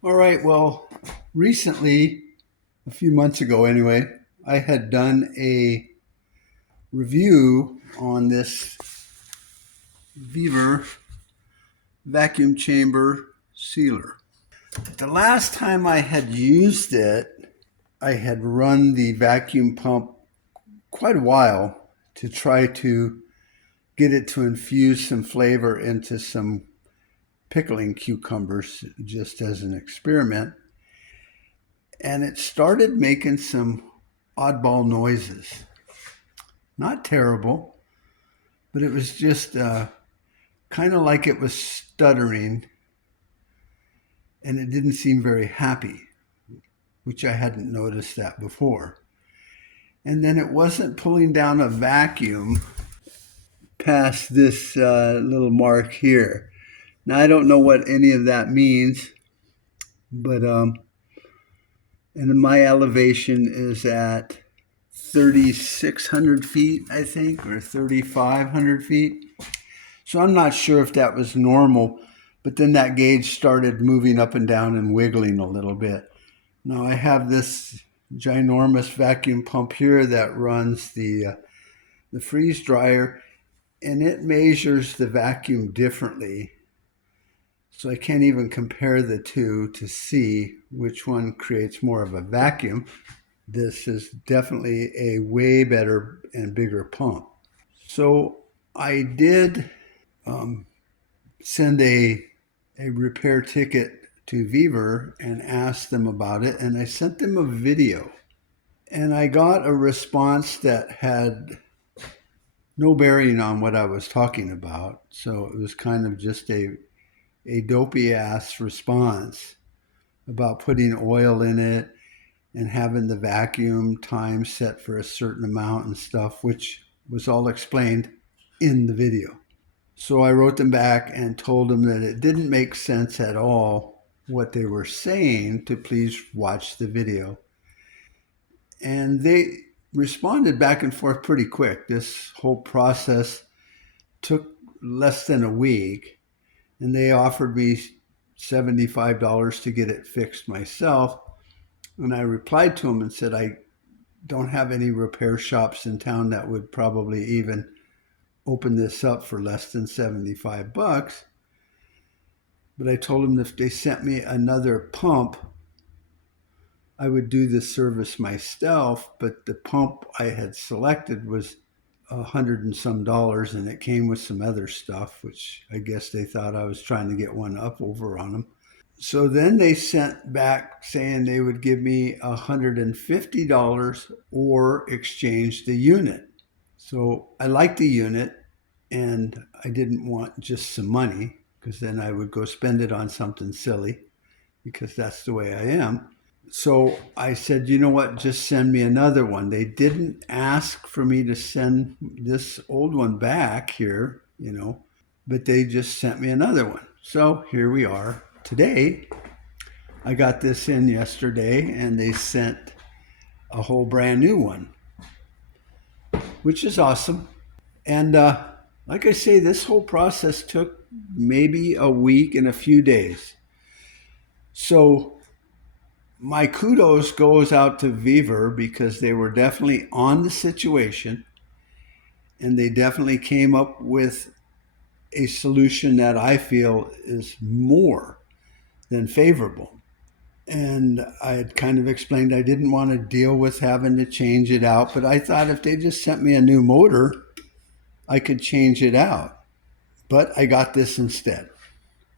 All right. Well, recently, a few months ago anyway, I had done a review on this VEVOR Vacuum Chamber sealer. The last time I had used it, I had run the vacuum pump quite a while to try to get it to infuse some flavor into some pickling cucumbers just as an experiment. And it started making some oddball noises. Not terrible, but it was just kind of like it was stuttering and it didn't seem very happy, which I hadn't noticed that before. And then it wasn't pulling down a vacuum past this little mark here. Now, I don't know what any of that means, but and my elevation is at 3,600 feet, I think, or 3,500 feet. So I'm not sure if that was normal, but then that gauge started moving up and down and wiggling a little bit. Now I have this ginormous vacuum pump here that runs the freeze dryer, and it measures the vacuum differently. So I can't even compare the two to see which one creates more of a vacuum. This is definitely a way better and bigger pump. So I did send a repair ticket to VEVOR and asked them about it, and I sent them a video. And I got a response that had no bearing on what I was talking about. So it was kind of just a dopey ass response about putting oil in it and having the vacuum time set for a certain amount and stuff, which was all explained in the video. So I wrote them back and told them that it didn't make sense at all what they were saying, to please watch the video. And they responded back and forth pretty quick. This whole process took less than a week, and they offered me $75 to get it fixed myself. And I replied to them and said, I don't have any repair shops in town that would probably even open this up for less than 75 bucks. But I told them if they sent me another pump, I would do the service myself. But the pump I had selected was $100 and some, and it came with some other stuff, which I guess they thought I was trying to get one up over on them. So then they sent back saying they would give me $150 or exchange the unit. So I liked the unit, and I didn't want just some money, because then I would go spend it on something silly, because that's the way I am. So I said, you know what, just send me another one. They didn't ask for me to send this old one back here, but they just sent me another one. So here we are today. I got this in yesterday, and they sent a whole brand new one, which is awesome. And like I say, this whole process took maybe a week and a few days. So my kudos goes out to VEVOR, because they were definitely on the situation, and they definitely came up with a solution that I feel is more than favorable. And I had kind of explained I didn't want to deal with having to change it out, but I thought if they just sent me a new motor, I could change it out. But I got this instead.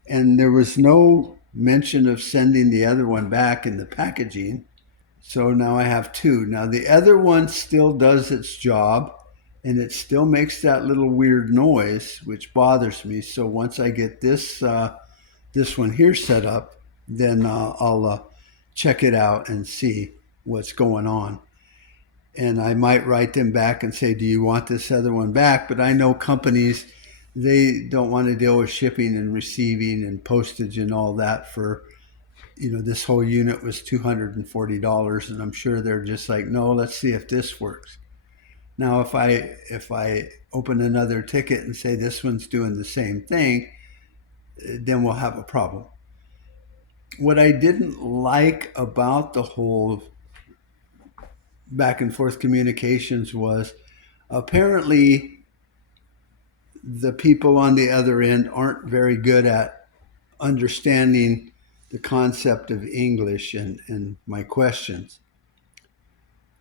And there was no mention of sending the other one back in the packaging. So now I have two. Now the other one still does its job, and it still makes that little weird noise, which bothers me. So once I get this one here set up, then I'll check it out and see what's going on. And I might write them back and say, do you want this other one back? But I know companies, they don't want to deal with shipping and receiving and postage and all that for, this whole unit was $240, and I'm sure they're just like, no, let's see if this works. Now, if I open another ticket and say this one's doing the same thing, then we'll have a problem. What I didn't like about the whole back and forth communications was apparently the people on the other end aren't very good at understanding the concept of English and my questions.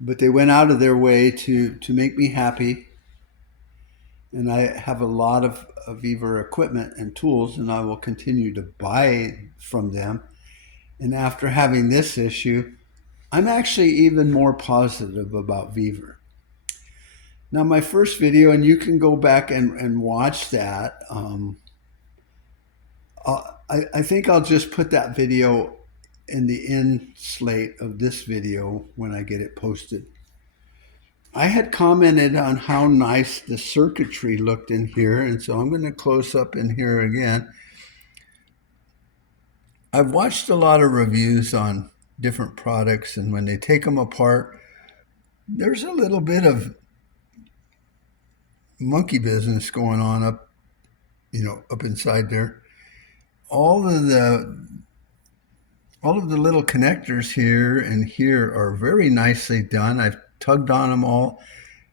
But they went out of their way to make me happy. And I have a lot of VEVOR equipment and tools, and I will continue to buy from them. And after having this issue, I'm actually even more positive about VEVOR. Now, my first video, and you can go back and watch that. I think I'll just put that video in the end slate of this video when I get it posted. I had commented on how nice the circuitry looked in here, and so I'm going to close up in here again. I've watched a lot of reviews on different products, and when they take them apart, there's a little bit of monkey business going on up inside there. All of the little connectors here and here are very nicely done. I've tugged on them all,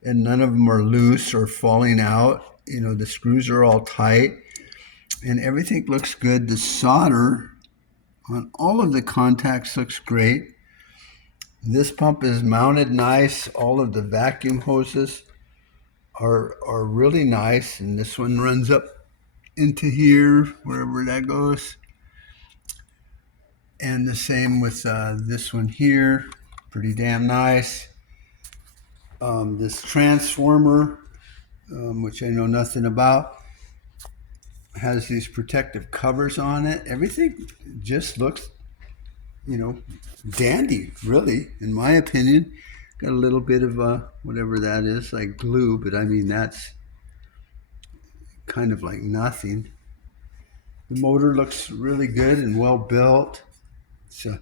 and none of them are loose or falling out. The screws are all tight, and everything looks good. The solder on all of the contacts looks great. This pump is mounted nice. All of the vacuum hoses are really nice, and this one runs up into here, wherever that goes. And the same with this one here, pretty damn nice. This transformer, which I know nothing about, has these protective covers on it. Everything just looks, dandy, really, in my opinion. Got a little bit of whatever that is, like glue, but I mean, that's kind of like nothing. The motor looks really good and well built. So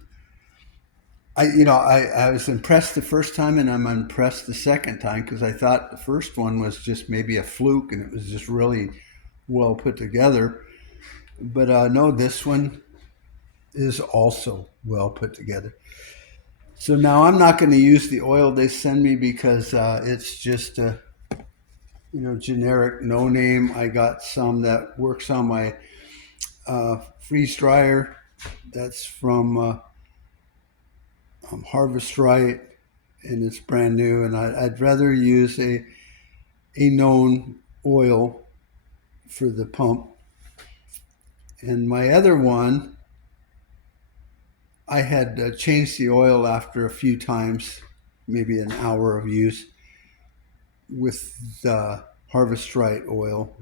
I was impressed the first time, and I'm impressed the second time, because I thought the first one was just maybe a fluke and it was just really well put together. But no, this one is also well put together. So now I'm not going to use the oil they send me, because it's just a generic, no name. I got some that works on my freeze dryer. That's from Harvest Right, and it's brand new. And I'd rather use a known oil for the pump. And my other one, I had changed the oil after a few times, maybe an hour of use, with the Harvest Right oil.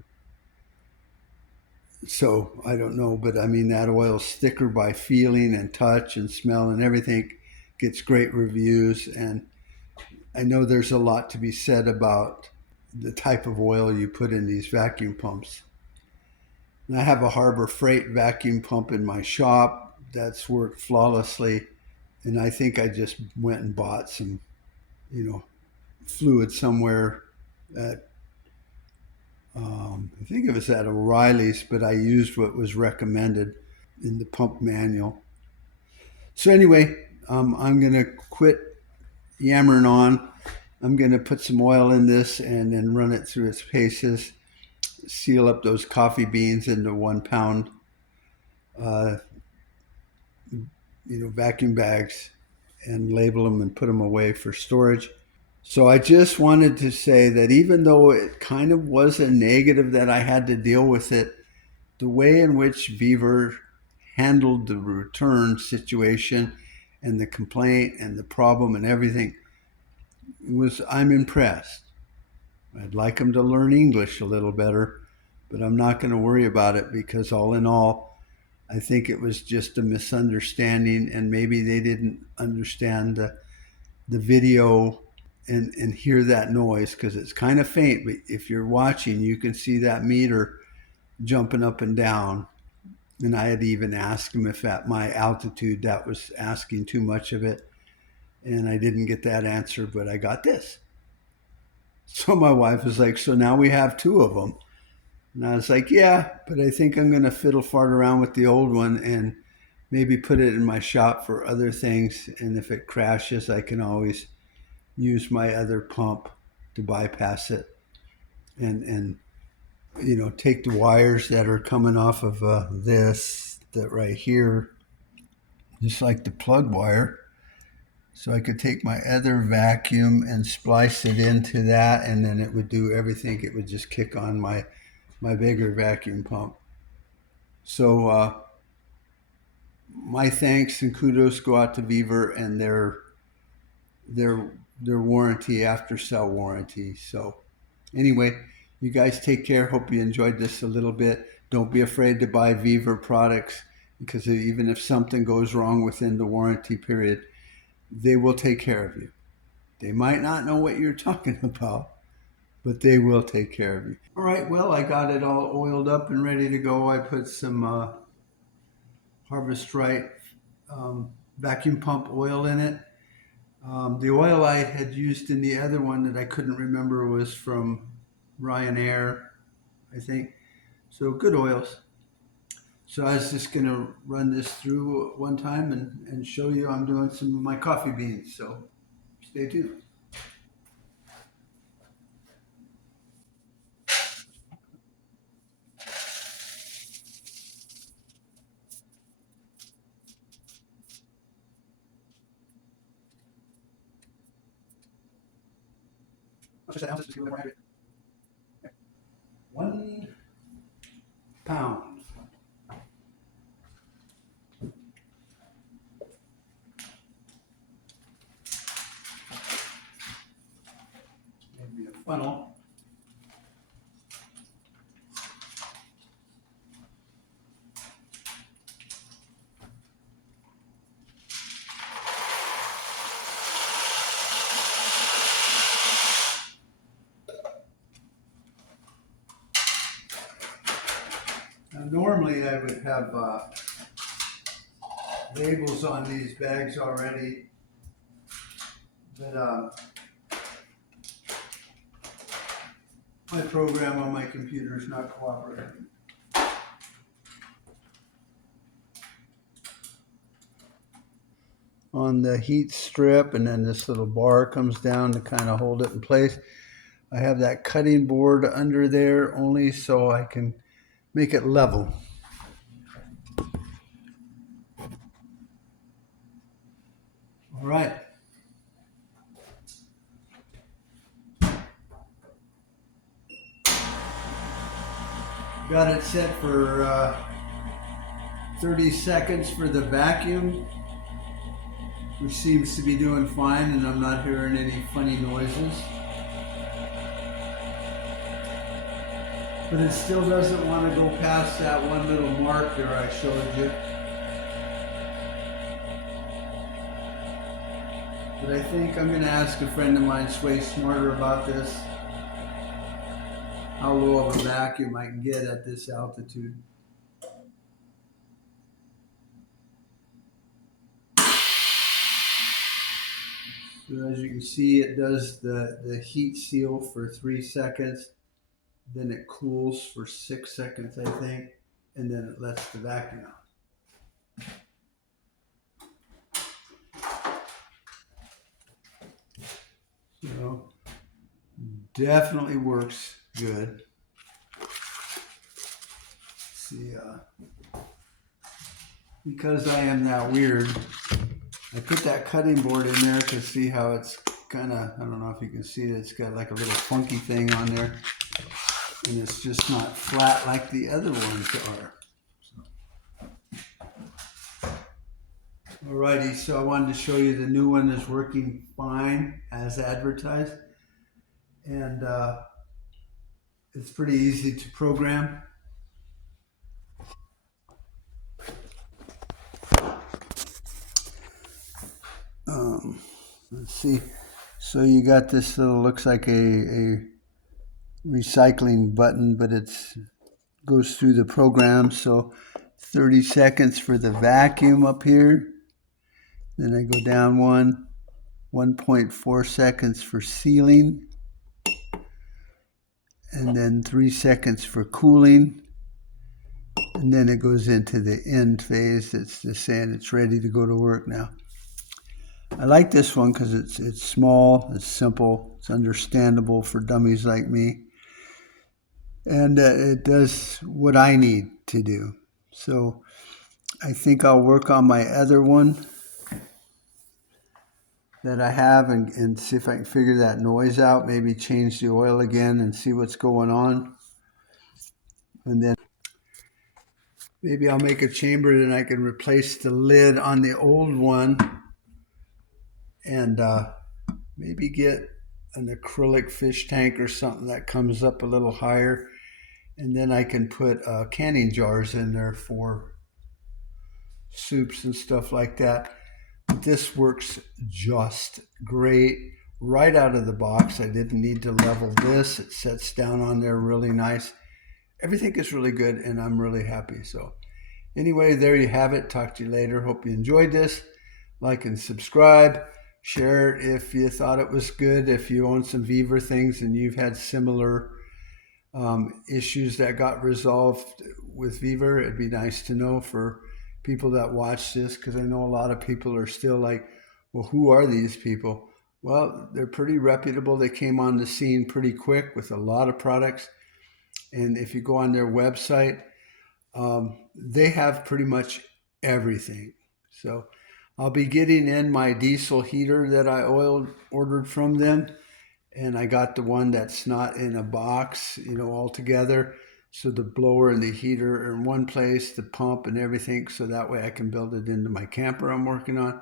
So I don't know, but I mean, that oil's thicker by feeling and touch and smell and everything. Gets great reviews, and I know there's a lot to be said about the type of oil you put in these vacuum pumps. And I have a Harbor Freight vacuum pump in my shop that's worked flawlessly, and I think I just went and bought some, fluid somewhere at I think it was at O'Reilly's, but I used what was recommended in the pump manual. So anyway, I'm going to quit yammering on. I'm going to put some oil in this and then run it through its paces, seal up those coffee beans into 1 pound, vacuum bags, and label them and put them away for storage. So I just wanted to say that even though it kind of was a negative that I had to deal with it, the way in which VEVOR handled the return situation and the complaint and the problem and everything I'm impressed. I'd like them to learn English a little better, but I'm not going to worry about it, because all in all, I think it was just a misunderstanding, and maybe they didn't understand the video and hear that noise, because it's kind of faint, but if you're watching, you can see that meter jumping up and down. And I had even asked him if at my altitude that was asking too much of it, and I didn't get that answer, but I got this. So my wife was like, so now we have 2 of them. And I was like, yeah, but I think I'm going to fiddle fart around with the old one and maybe put it in my shop for other things. And if it crashes, I can always use my other pump to bypass it, and take the wires that are coming off of that right here, just like the plug wire. So I could take my other vacuum and splice it into that, and then it would do everything. It would just kick on my bigger vacuum pump. So my thanks and kudos go out to VEVOR and their warranty, after sale warranty. So anyway, you guys take care. Hope you enjoyed this a little bit. Don't be afraid to buy VEVOR products, because even if something goes wrong within the warranty period, they will take care of you. They might not know what you're talking about, but they will take care of you. All right, well, I got it all oiled up and ready to go. I put some Harvest Right vacuum pump oil in it. The oil I had used in the other one that I couldn't remember was from Ryanair, I think. So good oils. So I was just going to run this through one time and show you I'm doing some of my coffee beans. So stay tuned. I'll just ounces to see what I 1 pound. Maybe a funnel. Now, normally I would have labels on these bags already, but my program on my computer is not cooperating. On the heat strip, and then this little bar comes down to kind of hold it in place. I have that cutting board under there only so I can make it level. All right. Got it set for 30 seconds for the vacuum, which seems to be doing fine, and I'm not hearing any funny noises. But it still doesn't want to go past that one little mark there I showed you. But I think I'm going to ask a friend of mine, Sway Smarter, about this. How low of a vacuum I can get at this altitude. So as you can see, it does the heat seal for 3 seconds. Then it cools for 6 seconds, I think. And then it lets the vacuum out. So definitely works good. See, because I am that weird, I put that cutting board in there to see how it's kind of, I don't know if you can see it, it's got like a little funky thing on there, and it's just not flat like the other ones are. Alrighty, so I wanted to show you the new one is working fine as advertised, and it's pretty easy to program. Let's see. So you got this little, looks like a recycling button, but it's goes through the program. So 30 seconds for the vacuum up here. Then I go down 1.4 seconds for sealing. And then 3 seconds for cooling. And then it goes into the end phase. It's just saying it's ready to go to work now. I like this one because it's small, it's simple, it's understandable for dummies like me, and it does what I need to do. So I think I'll work on my other one that I have and see if I can figure that noise out, maybe change the oil again and see what's going on. And then maybe I'll make a chamber and I can replace the lid on the old one and maybe get an acrylic fish tank or something that comes up a little higher. And then I can put canning jars in there for soups and stuff like that. This works just great right out of the box. I didn't need to level this. It sets down on there really nice. Everything is really good and I'm really happy. So anyway, there you have it. Talk to you later. Hope you enjoyed this. Like and subscribe. Share it if you thought it was good. If you own some VEVOR things and you've had similar issues that got resolved with VEVOR, it'd be nice to know for people that watch this, because I know a lot of people are still like, well, who are these people? Well, they're pretty reputable. They came on the scene pretty quick with a lot of products. And if you go on their website, they have pretty much everything. So I'll be getting in my diesel heater that I ordered from them. And I got the one that's not in a box, all together. So the blower and the heater are in one place, the pump and everything. So that way I can build it into my camper I'm working on.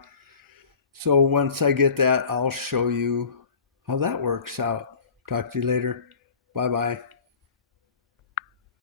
So once I get that, I'll show you how that works out. Talk to you later. Bye-bye.